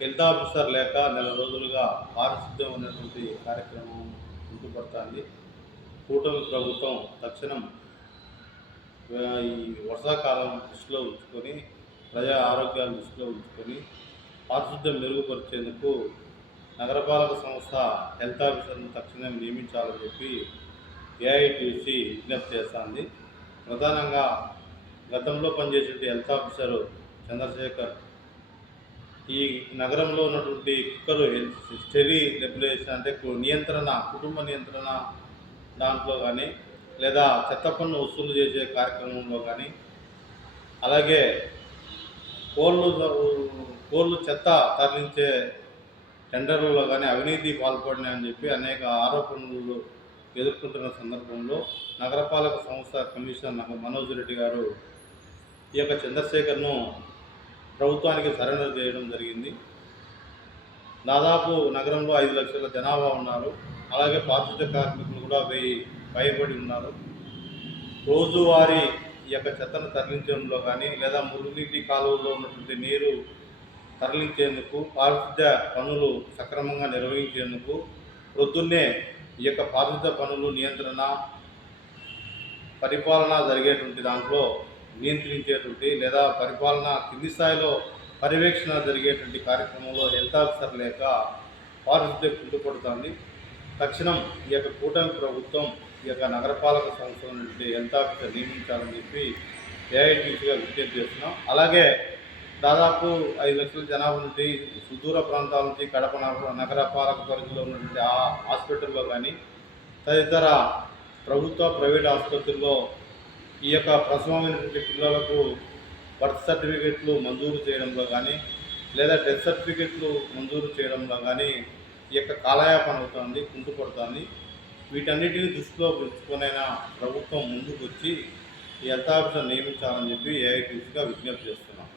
Health officer లేక నెల రోజులుగా పారిశుద్ధ్యం ఉన్నటువంటి కార్యక్రమం ముందుపడుతుంది. కూటమి ప్రభుత్వం తక్షణం ఈ వర్షాకాలం దృష్టిలో ఉంచుకొని, ప్రజా ఆరోగ్యాన్ని దృష్టిలో ఉంచుకొని పారిశుద్ధ్యం మెరుగుపరిచేందుకు నగరపాలక సంస్థ హెల్త్ ఆఫీసర్ను తక్షణం నియమించాలని చెప్పి ఏఐటీసీ విజ్ఞప్తి చేస్తుంది. ప్రధానంగా గతంలో పనిచేసే హెల్త్ ఆఫీసరు చంద్రశేఖర్ ఈ నగరంలో ఉన్నటువంటి కుక్కలు స్టెరీ రెగ్యులేషన్ అంటే నియంత్రణ, కుటుంబ నియంత్రణ దాంట్లో కానీ, లేదా చెత్త పన్ను వసూలు చేసే కార్యక్రమంలో కానీ, అలాగే కోళ్ళు కోళ్ళు చెత్త తరలించే టెండర్లలో కానీ అవినీతి పాల్పడినాయని చెప్పి అనేక ఆరోపణలు ఎదుర్కొంటున్న సందర్భంలో నగరపాలక సంస్థ కమిషనర్ మనోజ్ రెడ్డి గారు ఈ యొక్క చంద్రశేఖర్ను ప్రభుత్వానికి సరెండర్ చేయడం జరిగింది. దాదాపు నగరంలో 5 లక్షల జనాభా ఉన్నారు. అలాగే పారిశుద్ధ్య కార్మికులు కూడా 1000 పైబడి ఉన్నారు. రోజువారీ ఈ యొక్క చెత్తను తరలించడంలో కానీ, లేదా మురుగునీటి కాలువల్లో ఉన్నటువంటి నీరు తరలించేందుకు, పారిశుద్ధ్య పనులు సక్రమంగా నిర్వహించేందుకు ప్రొద్దున్నే ఈ యొక్క పారిశుద్ధ్య పనులు నియంత్రణ, పరిపాలన జరిగేటువంటి దాంట్లో నియంత్రించేటువంటి, లేదా పరిపాలన కింది స్థాయిలో పర్యవేక్షణ జరిగేటువంటి కార్యక్రమంలో హెల్త్ ఆఫీసర్ లేక పారిశుద్ధ్యం కుంటుపడుతుంది. తక్షణం ఈ యొక్క కూటమి ప్రభుత్వం ఈ యొక్క నగరపాలక సంస్థల నుండి హెల్త్ ఆఫీసర్ నియమించాలని చెప్పి ఏఐటీసీగా విజ్ఞప్తి చేస్తున్నాం. అలాగే దాదాపు 5 లక్షల జనాభా నుండి సుదూర ప్రాంతాల నుంచి కడప నగరపాలక పరిధిలో ఉన్నటువంటి ఆ హాస్పిటల్లో కానీ, తదితర ప్రభుత్వ ప్రైవేట్ ఆసుపత్రుల్లో ఈ యొక్క ప్రసవమైనటువంటి పిల్లలకు బర్త్ సర్టిఫికెట్లు మంజూరు చేయడంలో కానీ, లేదా డెత్ సర్టిఫికెట్లు మంజూరు చేయడంలో కానీ ఈ యొక్క కాలయాపన అవుతుంది, కుంటుపడుతుంది. వీటన్నిటిని దృష్టిలో ఉంచుకొనైనా ప్రభుత్వం ముందుకు వచ్చి ఈ హెల్త్ ఆఫీసర్ నియమించాలని చెప్పి ఏఐటీసీగా విజ్ఞప్తి చేస్తున్నాం.